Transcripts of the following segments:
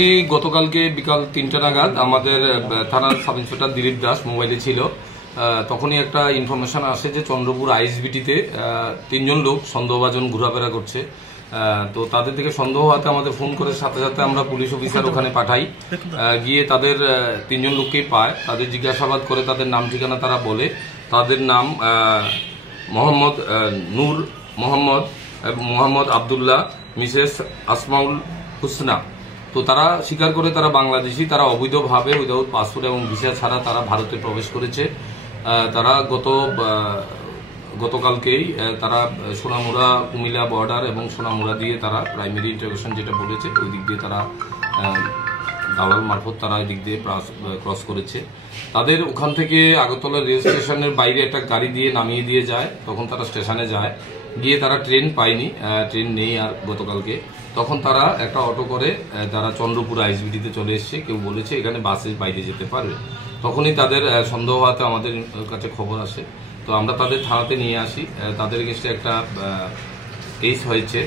বিষয়টি গতকালকে বিকাল ৩টা নাগাদ আমাদের থানার সাব ইন্সপেক্টর দিলীপ দাস মোবাইলে ছিল। তখনই একটা ইনফরমেশন আসে যে চন্দ্রপুর আইএসবিটিতে ৩ জন লোক সন্দেহভাজন ঘোরাফেরা করছে। তো তাদের থেকে সন্দেহ হওয়াতে আমাদের ফোন করে সাথে সাথে আমরা পুলিশ অফিসার ওখানে পাঠাই। গিয়ে তাদের ৩ জন লোককেই পায়। তাদের জিজ্ঞাসাবাদ করে তাদের নাম ঠিকানা তারা বলে। তাদের নাম মোহাম্মদ নূর মোহাম্মদ আবদুল্লাহ, মিসেস আসমাউল হুসনা। তো তারা স্বীকার করে তারা বাংলাদেশি, তারা অবৈধভাবে উইদাউট পাসপোর্ট এবং ভিসা ছাড়া তারা ভারতে প্রবেশ করেছে। তারা গতকালকেই তারা সোনামুড়া কুমিল্লা বর্ডার এবং সোনামুড়া দিয়ে তারা প্রাইমারি ইন্টারভিউশন যেটা বলেছে ওই দিক দিয়ে তারা দালাল মারফত তারা এই দিক দিয়ে ক্রস করেছে। তাদের ওখান থেকে আগরতলা রেল স্টেশনের বাইরে একটা গাড়ি দিয়ে নামিয়ে দিয়ে যায়। তখন তারা স্টেশনে যায়, গিয়ে তারা ট্রেন পায়নি, ট্রেন নেই আর গতকালকে। তখন তারা একটা অটো করে তারা চন্দ্রপুর আইএসবিটিতে চলে এসছে। কেউ বলেছে এখানে বাসের বাইরে যেতে পারবে। তখনই তাদের সন্দেহ হওয়াতে আমাদের কাছে খবর আসে। তো আমরা তাদের থানাতে নিয়ে আসি। তাদের এগেইনস্টে একটা কেস হয়েছে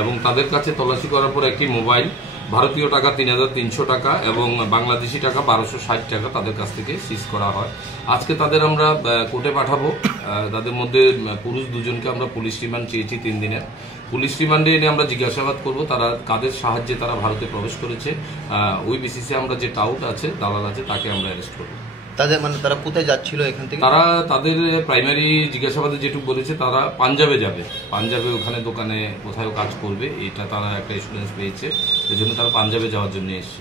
এবং তাদের কাছে তল্লাশি করার পর একটি মোবাইল, ভারতীয় টাকা ৩,৩০০ টাকা এবং বাংলাদেশি টাকা ১২৬০ টাকা তাদের কাছ থেকে সিজ করা হয়। আজকে তাদের আমরা কোর্টে পাঠাবো। তাদের মধ্যে পুরুষ 2 জনকে আমরা পুলিশ রিমান্ড চেয়েছি 3 দিনের। পুলিশ রিমান্ডে এনে আমরা জিজ্ঞাসাবাদ করব তারা কাদের সাহায্যে তারা ভারতে প্রবেশ করেছে। ওই বেসিসে আমরা যে টাউট আছে, দালাল আছে, তাকে আমরা অ্যারেস্ট করবো। তারা কোথায় যাচ্ছিল এখান থেকে? তারা তাদের প্রাইমারি জিজ্ঞাসাবাদে যেটুকু বলেছে তারা পাঞ্জাবে যাবে। পাঞ্জাবে ওখানে দোকানে কোথাও কাজ করবে, এটা তারা একটা এক্সপিরিয়েন্স পেয়েছে। এই জন্য তারা পাঞ্জাবে যাওয়ার জন্য এসছে।